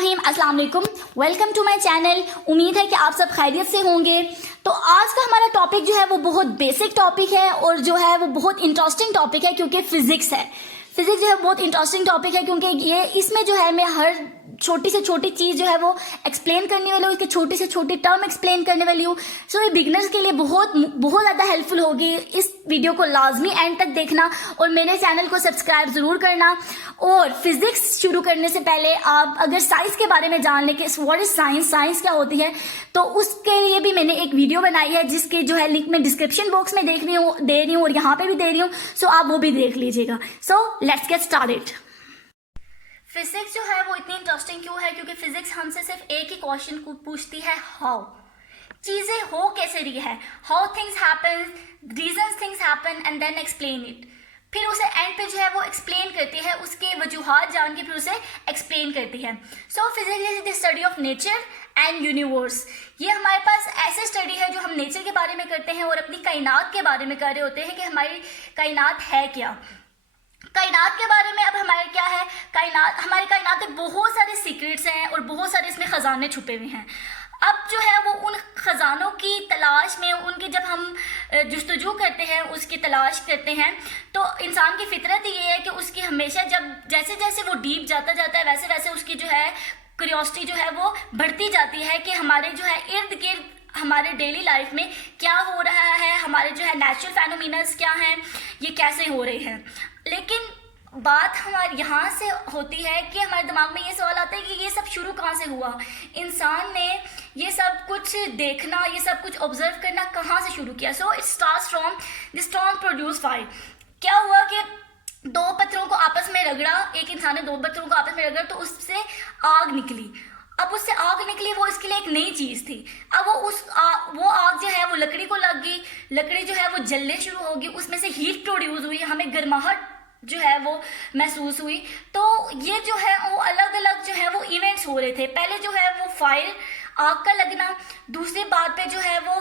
बिस्मिल्लाहिर्रहमानिर्रहीम, अस्सलाम वालेकुम। Welcome to my channel. उम्मीद है कि आप सब खैरियत से होंगे। तो आज का हमारा टॉपिक जो है वो बहुत बेसिक टॉपिक है और जो है वो बहुत इंटरेस्टिंग टॉपिक है क्योंकि फिजिक्स है। फिजिक्स जो है बहुत इंटरेस्टिंग टॉपिक है क्योंकि ये इसमें जो है मैं हर छोटी से छोटी चीज जो है वो एक्सप्लेन करने वाली हूँ, इसकी छोटी से छोटी टर्म एक्सप्लेन करने वाली हूँ। सो ये बिगनर्स के लिए बहुत बहुत ज्यादा हेल्पफुल होगी। इस वीडियो को लाजमी एंड तक देखना और मेरे चैनल को सब्सक्राइब जरूर करना। और फिजिक्स शुरू करने से पहले आप अगर साइंस के बारे में जान ले कि व्हाट इज साइंस, साइंस क्या होती है, तो उसके लिए भी मैंने एक वीडियो बनाई है जिसके जो है लिंक मैं डिस्क्रिप्शन बॉक्स में दे रही हूँ और यहाँ पे भी दे रही हूँ। सो आप वो भी देख लीजिएगा। So let's get started. Physics जो है वो इतनी इंटरेस्टिंग क्यों है? क्योंकि फिजिक्स हमसे सिर्फ एक ही क्वेश्चन को पूछती है, हाउ। चीजें हो कैसे रही है, how things happen, reasons things happen and then explain it. फिर उसे एंड पे जो है वो एक्सप्लेन करती है, उसके वजूहात जान के फिर उसे एक्सप्लेन करती है। सो physics is the study of nature and universe. ये हमारे पास ऐसे स्टडी है जो हम नेचर के बारे में करते हैं और अपनी कायनात के बारे में कर रहे होते हैं कि हमारी कायनात है क्या। कायनात के बारे में अब हमारे क्या है, हमारी कायनात में बहुत सारे सीक्रेट्स हैं और बहुत सारे इसमें खजाने छुपे हुए हैं। अब जो है वो उन खजानों की तलाश में, उनकी जब हम जुस्तजू करते हैं, उसकी तलाश करते हैं, तो इंसान की फितरत ये है कि उसकी हमेशा जब जैसे जैसे वो डीप जाता है वैसे वैसे उसकी जो है क्यूरियोसिटी जो है वो बढ़ती जाती है कि हमारे जो है इर्द गिर्द हमारे डेली लाइफ में क्या हो रहा है, हमारे जो है नेचुरल फेनोमिनस क्या हैं, ये कैसे हो रहे हैं। लेकिन बात हमारे यहाँ से होती है कि हमारे दिमाग में ये सवाल आता है कि ये सब शुरू कहाँ से हुआ, इंसान ने ये सब कुछ देखना, ये सब कुछ ऑब्जर्व करना कहाँ से शुरू किया। So it starts from the stone produce fire. क्या हुआ कि दो पत्थरों को आपस में रगड़ा, एक इंसान ने दो पत्थरों को आपस में रगड़ा तो उससे आग निकली। अब उससे आग निकली, वो इसके लिए एक नई चीज थी। अब वो आग जो है वो लकड़ी को लग गई, लकड़ी जो है वो जलने शुरू होगी, उसमें से हीट प्रोड्यूस हुई, हमें गर्माहट जो है वो महसूस हुई। तो ये जो है वो अलग अलग जो है वो इवेंट्स हो रहे थे। पहले जो है वो फायर, आग का लगना, दूसरी बात पे जो है वो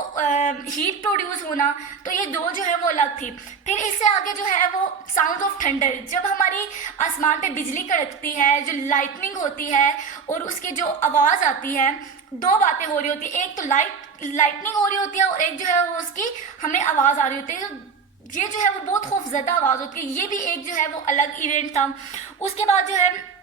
हीट प्रोड्यूस होना, तो ये दो जो है वो अलग थी। फिर इससे आगे जो है वो साउंड ऑफ थंडर, जब हमारी आसमान पे बिजली कड़कती है, जो लाइटनिंग होती है और उसकी जो आवाज़ आती है, दो बातें हो रही होती है। एक तो लाइटनिंग हो रही होती है और एक जो है वो उसकी हमें आवाज़ आ रही होती है। तो ये जो है वो बहुत खौफजदा आवाज़ होती है। ये भी एक जो है वो अलग इवेंट था। उसके बाद जो है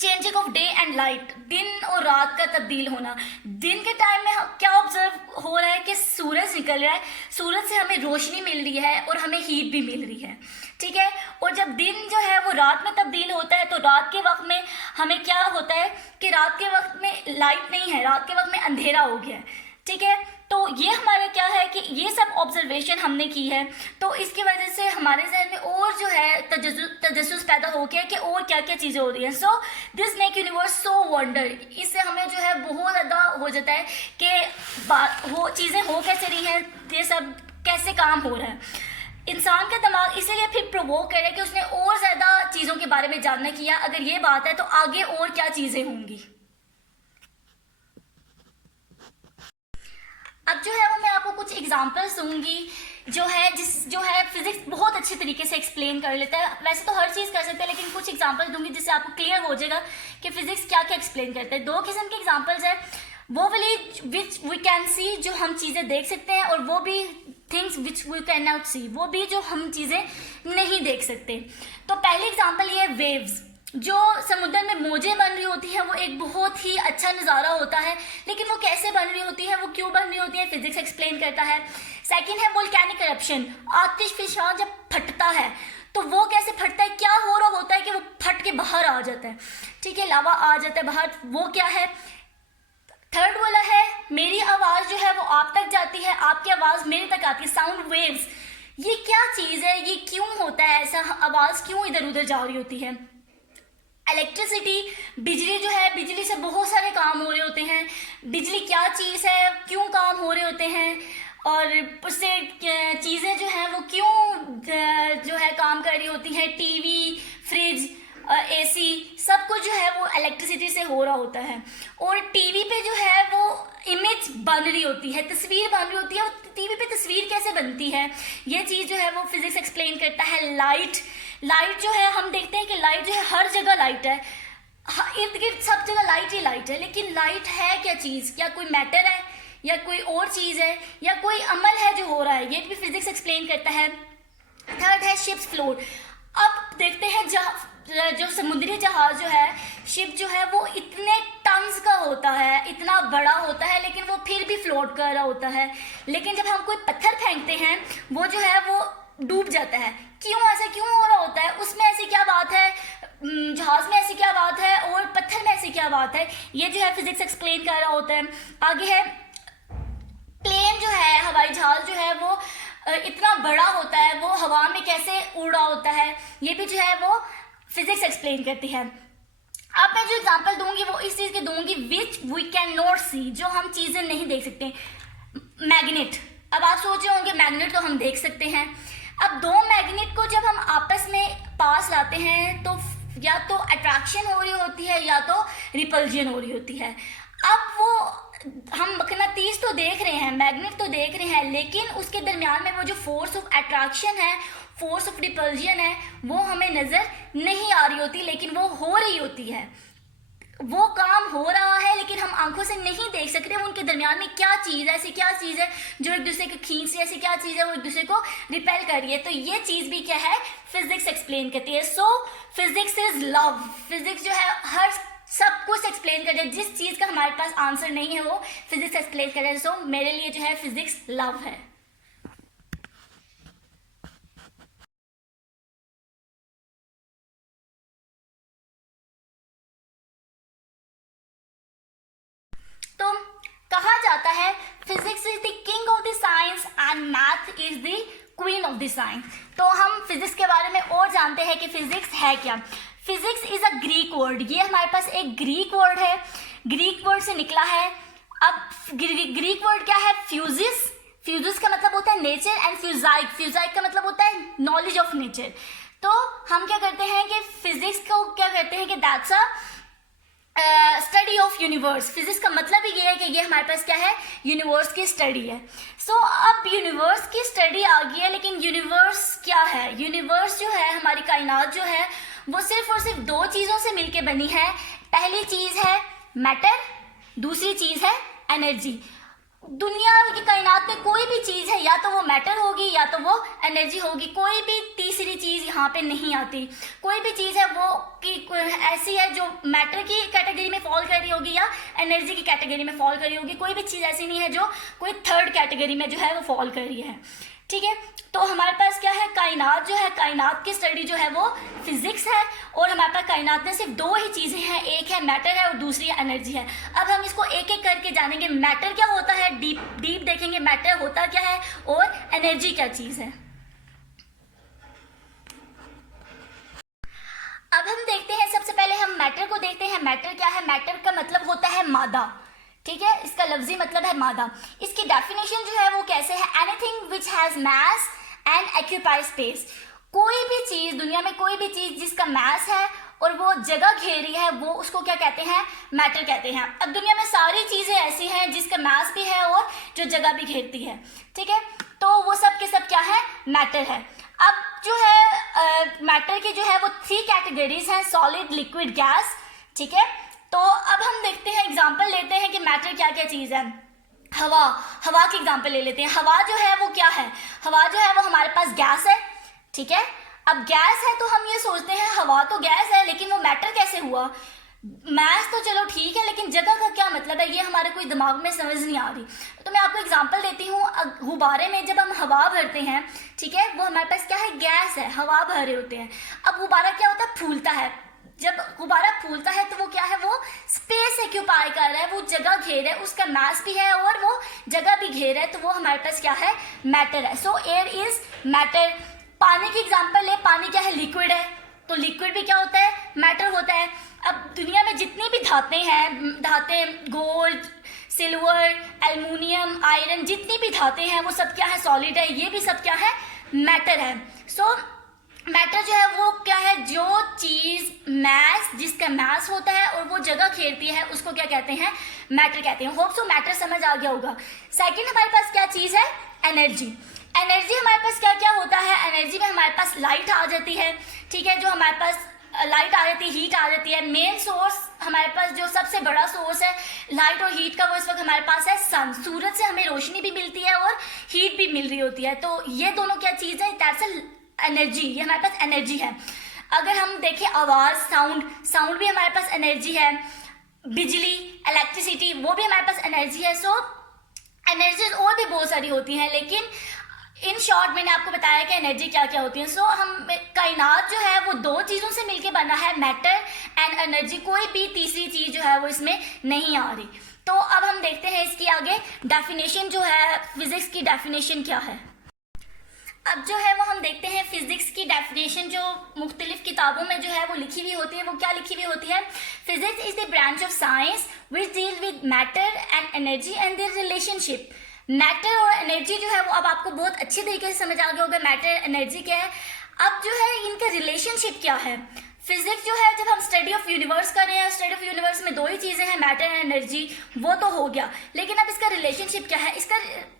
changing of day and light, दिन और रात का तब्दील होना। दिन के टाइम में क्या ऑब्जर्व हो रहा है कि सूरज निकल रहा है, सूरज से हमें रोशनी मिल रही है और हमें हीट भी मिल रही है, ठीक है। और जब दिन जो है वो रात में तब्दील होता है तो रात के वक्त में हमें क्या होता है कि रात के वक्त में लाइट नहीं है, रात के वक्त में अंधेरा हो गया है, ठीक है। तो ये हमारा क्या है कि ये सब ऑब्जर्वेशन हमने की है, तो इसकी वजह से हमारे जहन में और जो है तजस्सुस पैदा हो गया कि और क्या क्या चीज़ें हो रही हैं। So this make universe so wonder. इससे हमें जो है बहुत ज़्यादा हो जाता है कि चीज़ें हो कैसे रही हैं, ये सब कैसे काम हो रहा है। इंसान का दिमाग इसीलिए फिर प्रोवोक करे कि उसने और ज़्यादा चीज़ों के बारे में जानना किया। अगर ये बात है तो आगे और क्या चीज़ें होंगी। अब जो है वो मैं आपको कुछ एग्जांपल्स दूंगी जो है फिजिक्स बहुत अच्छे तरीके से एक्सप्लेन कर लेता है। वैसे तो हर चीज़ कर सकते हैं, लेकिन कुछ एग्जांपल्स दूंगी जिससे आपको क्लियर हो जाएगा कि फिजिक्स क्या क्या एक्सप्लेन करता है। दो किस्म के एग्जांपल्स है, वो वाली विच वी कैन सी, जो हम चीज़ें देख सकते हैं, और वो भी things which we can not see, वो भी जो हम चीज़ें नहीं देख सकते। तो पहली एग्जाम्पल ये वेव्स, जो समुद्र में मौजें बन रही होती हैं, वो एक बहुत ही अच्छा नज़ारा होता है, लेकिन वो कैसे बन रही होती है, वो क्यों बन रही होती है, फिजिक्स एक्सप्लेन करता है। सेकंड है वोल्केनिक इरप्शन, आतिशफिशा जब फटता है तो वो कैसे फटता है, क्या हो रहा होता है कि वो फट के बाहर आ जाता है, ठीक है, लावा आ जाता है बाहर, वो क्या है। थर्ड वाला है मेरी आवाज़ जो है वो आप तक जाती है, आपकी आवाज़ मेरे तक आती है, साउंड वेव्स। ये क्या चीज़ है, ये क्यों होता है ऐसा, आवाज़ क्यों इधर उधर जा रही होती है। इलेक्ट्रिसिटी, बिजली जो है, बिजली से बहुत सारे काम हो रहे होते हैं। बिजली क्या चीज़ है, क्यों काम हो रहे होते हैं, और उससे चीज़ें जो हैं वो क्यों जो है काम कर रही होती हैं। टीवी, फ्रिज, एसी, सब कुछ जो है वो इलेक्ट्रिसिटी से हो रहा होता है। और टीवी पे जो है वो इमेज बन रही होती है, तस्वीर बन रही होती है। और टीवी पे तस्वीर कैसे बनती है, ये चीज़ जो है वो फिजिक्स एक्सप्लेन करता है। लाइट जो है, हम देखते हैं कि लाइट जो है हर जगह लाइट है, हाँ, इर्द गिर्द सब जगह लाइट ही लाइट है, लेकिन लाइट है क्या चीज़? क्या कोई मैटर है या कोई और चीज़ है या कोई अमल है जो हो रहा है? ये भी फिजिक्स एक्सप्लेन करता है। थर्ड है शिप्स फ्लोट। अब देखते हैं जो समुद्री जहाज जो है, शिप जो है वो इतने टन्स का होता है, इतना बड़ा होता है, लेकिन वो फिर भी फ्लोट कर रहा होता है। लेकिन जब हम कोई पत्थर फेंकते हैं वो जो है वो डूब जाता है। क्यों? ऐसा क्यों हो रहा होता है? उसमें ऐसी क्या बात है? जहाज में ऐसी क्या बात है और पत्थर में ऐसी क्या बात है? ये जो है फिजिक्स एक्सप्लेन कर रहा होता है। आगे है प्लेन जो है, हवाई जहाज जो है वो इतना बड़ा होता है, वो हवा में कैसे उड़ा होता है, ये भी जो है वो फिजिक्स एक्सप्लेन करती है। अब मैं जो एग्जांपल दूंगी वो इस चीज़ की दूंगी विच वी कैन नॉट सी, जो हम चीज़ें नहीं देख सकते। मैग्नेट। अब आप सोच रहे होंगे मैग्नेट तो हम देख सकते हैं। अब दो मैग्नेट को जब हम आपस में पास लाते हैं तो या तो अट्रैक्शन हो रही होती है या तो रिपल्जन हो रही होती है। अब वो हम मकनातीस तो देख रहे हैं, मैग्नेट तो देख रहे हैं, लेकिन उसके दरमियान में वो जो फोर्स ऑफ अट्रैक्शन है, फोर्स ऑफ रिपल्जन है, वो हमें नज़र नहीं आ रही होती, लेकिन वो हो रही होती है। वो काम हो रहा है लेकिन हम आंखों से नहीं देख सकते उनके दरमियान में क्या चीज़ है, ऐसी क्या चीज़ है जो एक दूसरे को खींच रही है, ऐसी क्या चीज़ है वो एक दूसरे को रिपेल कर रही है। तो ये चीज़ भी क्या है, फिजिक्स एक्सप्लेन करती है। सो फिजिक्स इज लव। फिजिक्स जो है हर सब कुछ एक्सप्लेन कर है, जिस चीज़ का हमारे पास आंसर नहीं है वो फिजिक्स एक्सप्लेन कर रहा है। सो मेरे लिए जो है फिजिक्स लव है। तो कहा जाता है physics is the king of the science and math is the queen of the science. तो हम फिजिक्स के बारे में और जानते हैं कि फिजिक्स है क्या। Physics is a Greek word. ये हमारे पास एक ग्रीक वर्ड है, ग्रीक वर्ड से निकला है। अब ग्रीक वर्ड क्या है, फ्यूजिस। फ्यूजिस का मतलब होता है नेचर एंड फ्यूजाइक, फ्यूजाइक का मतलब होता है नॉलेज ऑफ नेचर। तो हम क्या करते हैं कि फिजिक्स को क्या करते हैं कि that's a study of universe. Physics का मतलब ही ये है कि ये हमारे पास क्या है, यूनिवर्स की स्टडी है। सो अब यूनिवर्स की स्टडी आ गई है, लेकिन यूनिवर्स क्या है? यूनिवर्स जो है, हमारी कायनात जो है वो सिर्फ और सिर्फ दो चीज़ों से मिलके बनी है। पहली चीज़ है मैटर, दूसरी चीज़ है एनर्जी। दुनिया की कायनात में कोई भी चीज़ है या तो वो मैटर होगी या तो वो एनर्जी होगी, कोई भी तीसरी चीज़ यहाँ पे नहीं आती। कोई भी चीज़ है वो कि ऐसी है जो मैटर की कैटेगरी में फॉल कर रही होगी या एनर्जी की कैटेगरी में फॉल कर रही होगी। कोई भी चीज़ ऐसी नहीं है जो कोई थर्ड कैटेगरी में जो है वो फॉल कर रही है। ठीक है, तो हमारे पास क्या है, कायनात जो है, कायनात की स्टडी जो है वो फिजिक्स है। और हमारे पास कायनात में सिर्फ दो ही चीज़ें हैं, एक है मैटर है और दूसरी है एनर्जी है। अब हम इसको एक एक करके जानेंगे। मैटर क्या होता है, डीप डीप देखेंगे मैटर होता क्या है और एनर्जी क्या चीज़ है। अब हम देखते हैं, सबसे पहले हम मैटर को देखते हैं। मैटर क्या है? मैटर का मतलब होता है मादा। ठीक है, इसका लफ्जी मतलब है मादा। इसकी डेफिनेशन जो है वो कैसे है, anything which has mass and occupy space. कोई भी चीज़, दुनिया में कोई भी चीज़ जिसका मास है और वो जगह घेर रही है, वो उसको क्या कहते हैं, मैटर कहते हैं। अब दुनिया में सारी चीज़ें ऐसी हैं जिसका मास भी है और जो जगह भी घेरती है। ठीक है, तो वो सब के सब क्या है, मैटर है। अब जो है मैटर की जो है वो 3 कैटेगरीज हैं, सॉलिड, लिक्विड, गैस। ठीक है, तो अब हम देखते हैं, एग्जांपल लेते हैं कि मैटर क्या क्या चीज़ है। हवा, हवा की एग्जांपल ले लेते हैं। हवा जो है वो क्या है, हवा जो है वो हमारे पास गैस है। ठीक है, अब गैस है तो हम ये सोचते हैं हवा तो गैस है, लेकिन वो मैटर कैसे हुआ? मैथ तो चलो ठीक है, लेकिन जगह का क्या मतलब है, ये हमारे कोई दिमाग में समझ नहीं आ रही। तो मैं आपको एग्जांपल देती हूँ। गुब्बारे में जब हम हवा भरते हैं, ठीक है, वो हमारे पास क्या है, गैस है, हवा भर रहे होते हैं। अब गुब्बारा क्या होता है, फूलता है। जब गुब्बारा फूलता है तो वो क्या है, वो स्पेस एक्यूपाई कर रहा है, वो जगह घेर है, उसका मास भी है और वो जगह भी घेर है, तो वो हमारे पास क्या है, मैटर है। सो एयर इज मैटर। पानी की एग्जांपल है, पानी क्या है, लिक्विड है, तो लिक्विड भी क्या होता है, मैटर होता है। अब दुनिया में जितनी भी धातें हैं, धातें गोल्ड, सिल्वर, एल्युमिनियम, आयरन, जितनी भी धातें हैं वो सब क्या है, सॉलिड है, ये भी सब क्या है, मैटर है। सो मैटर जो है वो क्या है, जो चीज़ मैस, जिसका मैस होता है और वो जगह घेरती है, उसको क्या कहते हैं, मैटर कहते हैं। होप सो मैटर समझ आ गया होगा। सेकंड हमारे पास क्या चीज़ है, एनर्जी। एनर्जी हमारे पास क्या क्या होता है, एनर्जी में हमारे पास लाइट आ जाती है। ठीक है, जो हमारे पास लाइट आ जाती है, हीट आ जाती है। मेन सोर्स हमारे पास जो सबसे बड़ा सोर्स है लाइट और हीट का वो इस वक्त हमारे पास है सन। सूरज से हमें रोशनी भी मिलती है और हीट भी मिल रही होती है। तो ये दोनों क्या चीज़ है, दैट्स एनर्जी, ये हमारे पास एनर्जी है। अगर हम देखें आवाज़, साउंड भी हमारे पास एनर्जी है। बिजली, इलेक्ट्रिसिटी, वो भी हमारे पास एनर्जी है। सो एनर्जीज और भी बहुत सारी होती हैं, लेकिन इन शॉर्ट मैंने आपको बताया कि एनर्जी क्या क्या होती है। सो हम कायनात जो है वो दो चीज़ों से मिलके बना है, मैटर एंड एनर्जी। कोई भी तीसरी चीज़ जो है वो इसमें नहीं आ रही। तो अब हम देखते हैं इसकी आगे डेफिनेशन जो है, फिजिक्स की डेफिनेशन क्या है। अब जो है वो हम देखते हैं फिजिक्स की डेफिनेशन जो मुख्तलिफ किताबों में जो है वो लिखी हुई होती है। वो क्या लिखी हुई होती है, physics is the branch of science which deal with matter and energy and their relationship. Matter और एनर्जी जो है वो अब आपको बहुत अच्छी तरीके से समझ आ गया होगा मैटर एनर्जी क्या है। अब जो है इनका रिलेशनशिप क्या है। फिजिक्स जो है, जब हम स्टडी ऑफ यूनिवर्स कर रहे हैं, स्टडी ऑफ यूनिवर्स में दो ही चीज़ें हैं, मैटर एंड एनर्जी, वो तो हो गया। लेकिन अब इसका रिलेशनशिप क्या है,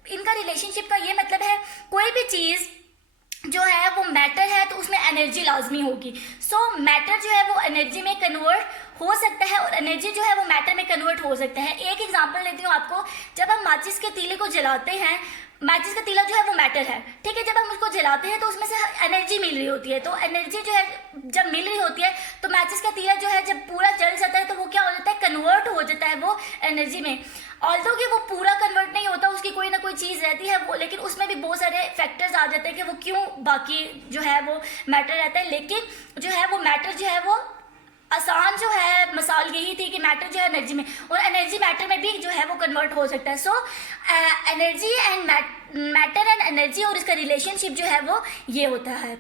इनका रिलेशनशिप का ये मतलब है कोई भी चीज़ जो है वो मैटर है तो उसमें एनर्जी लाजमी होगी। सो मैटर जो है वो एनर्जी में कन्वर्ट हो सकता है और एनर्जी जो है वो मैटर में कन्वर्ट हो सकता है। एक एग्जांपल देती हूँ आपको, जब हम माचिस के तीले को जलाते हैं, माचिस का तीला जो है वो मैटर है, ठीक है। जब हम उसको जलाते हैं तो उसमें से एनर्जी मिल रही होती है। तो एनर्जी जो है जब मिल रही होती है तो माचिस का तीला जो है जब पूरा जल जाता है तो वो क्या हो जाता है, कन्वर्ट हो जाता है वो एनर्जी में। ऑल्दो कि वो पूरा कन्वर्ट नहीं होता, उसकी कोई ना कोई चीज़ रहती है वो, लेकिन उसमें भी बहुत सारे फैक्टर्स आ जाते हैं कि वो क्यों बाकी जो है वो मैटर रहता है। लेकिन जो है वो मैटर जो है वो आसान जो है मिसाल यही थी कि मैटर जो है एनर्जी में, और एनर्जी मैटर में भी जो है वो कन्वर्ट हो सकता है। So energy and matter and energy और इसका रिलेशनशिप जो है वो ये होता है।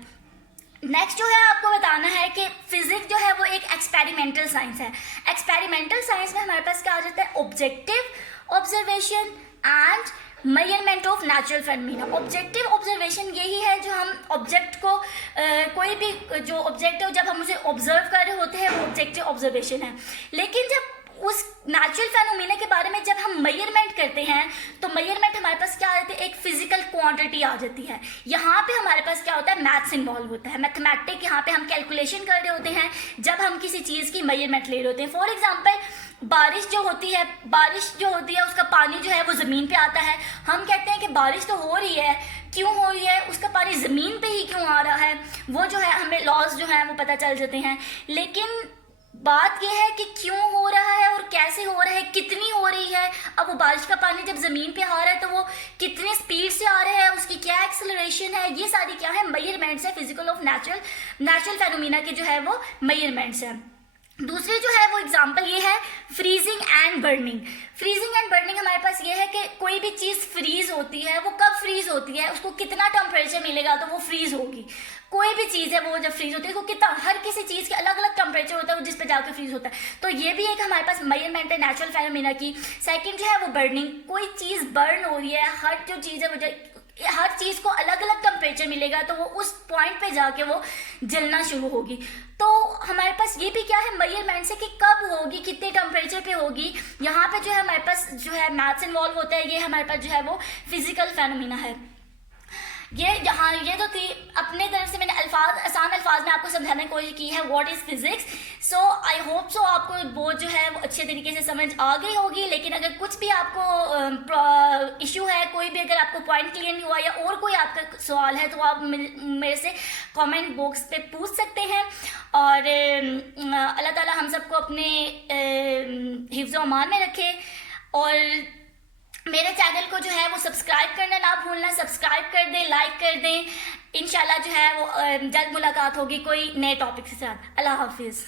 नेक्स्ट जो है आपको बताना है कि फिजिक्स जो है वो एक एक्सपेरिमेंटल साइंस है। एक्सपेरिमेंटल साइंस में हमारे पास क्या आ जाता है, objective observation and measurement of natural phenomena. Objective observation यही है जो हम ऑब्जेक्ट को कोई भी जो ऑब्जेक्ट है जब हम उसे ऑब्जर्व कर रहे होते हैं वो ऑब्जेक्टिव ऑब्जर्वेशन है। लेकिन जब उस नेचुरल फेनोमेना के बारे में जब हम मेजरमेंट करते हैं तो मेजरमेंट हमारे पास क्या आ जाती है, एक फिजिकल क्वांटिटी आ जाती है। यहाँ पे हमारे पास क्या होता है, मैथ्स इन्वॉल्व होता है, मैथमेटिक। यहाँ पे हम कैलकुलेशन कर रहे होते हैं जब हम किसी चीज़ की मेजरमेंट ले रहे होते हैं। फॉर एग्जाम्पल बारिश जो होती है उसका पानी जो है वो ज़मीन पे आता है। हम कहते हैं कि बारिश तो हो रही है, क्यों हो रही है, उसका पानी ज़मीन पे ही क्यों आ रहा है, वो जो है हमें लॉस जो है वो पता चल जाते हैं। लेकिन बात यह है कि क्यों हो रहा है और कैसे हो रहा है, कितनी हो रही है। अब वो बारिश का पानी जब ज़मीन पे आ रहा है तो वो कितनी स्पीड से आ रहा है, उसकी क्या एक्सेलरेशन है, ये सारी क्या है, मेजरमेंट्स है फिजिकल ऑफ नेचुरल फेनोमेना के जो है वो मेजरमेंट्स हैं। दूसरी जो है वो एग्जांपल ये है freezing and burning. Freezing and burning हमारे पास ये है कि कोई भी चीज़ फ्रीज होती है, वो कब फ्रीज होती है, उसको कितना टेम्परेचर मिलेगा तो वो फ्रीज होगी। कोई भी चीज़ है वो जब फ्रीज होती है उसको कितना, हर किसी चीज़ के अलग अलग टेम्परेचर होता है जिस पे जाकर फ्रीज होता है। तो ये भी एक हमारे पास मेजरमेंट है नेचुरल फेनोमेना की। सेकंड जो है वो बर्निंग, कोई चीज़ बर्न हो रही है, हर जो चीज़ है वो हर चीज़ को अलग अलग टेम्परेचर मिलेगा तो वो उस पॉइंट पे जाके वो जलना शुरू होगी। तो हमारे पास ये भी क्या है, मेजरमेंट्स है कि कब होगी, कितने टेम्परेचर पे होगी। यहाँ पे जो है हमारे पास जो है मैथ्स इन्वॉल्व होता है। ये हमारे पास जो है वो फिजिकल फेनोमेना है। ये तो थी अपने तरफ से मैंने आसान अल्फाज में आपको समझाने की कोशिश की है what is physics. So I hope so आपको वो जो है वो अच्छे तरीके से समझ आ गई होगी। लेकिन अगर कुछ भी आपको इशू है, कोई भी अगर आपको पॉइंट क्लियर नहीं हुआ या और कोई आपका सवाल है तो आप मेरे से कमेंट बॉक्स पे पूछ सकते हैं। और अल्लाह ताला हम सबको अपने हिफ्ज़ व अमान में रखे। और मेरे चैनल को जो है वो सब्सक्राइब करना ना भूलना, सब्सक्राइब कर दें, लाइक कर दें। इंशाल्लाह जो है वो जल्द मुलाकात होगी कोई नए टॉपिक के साथ। अल्लाह हाफिज़।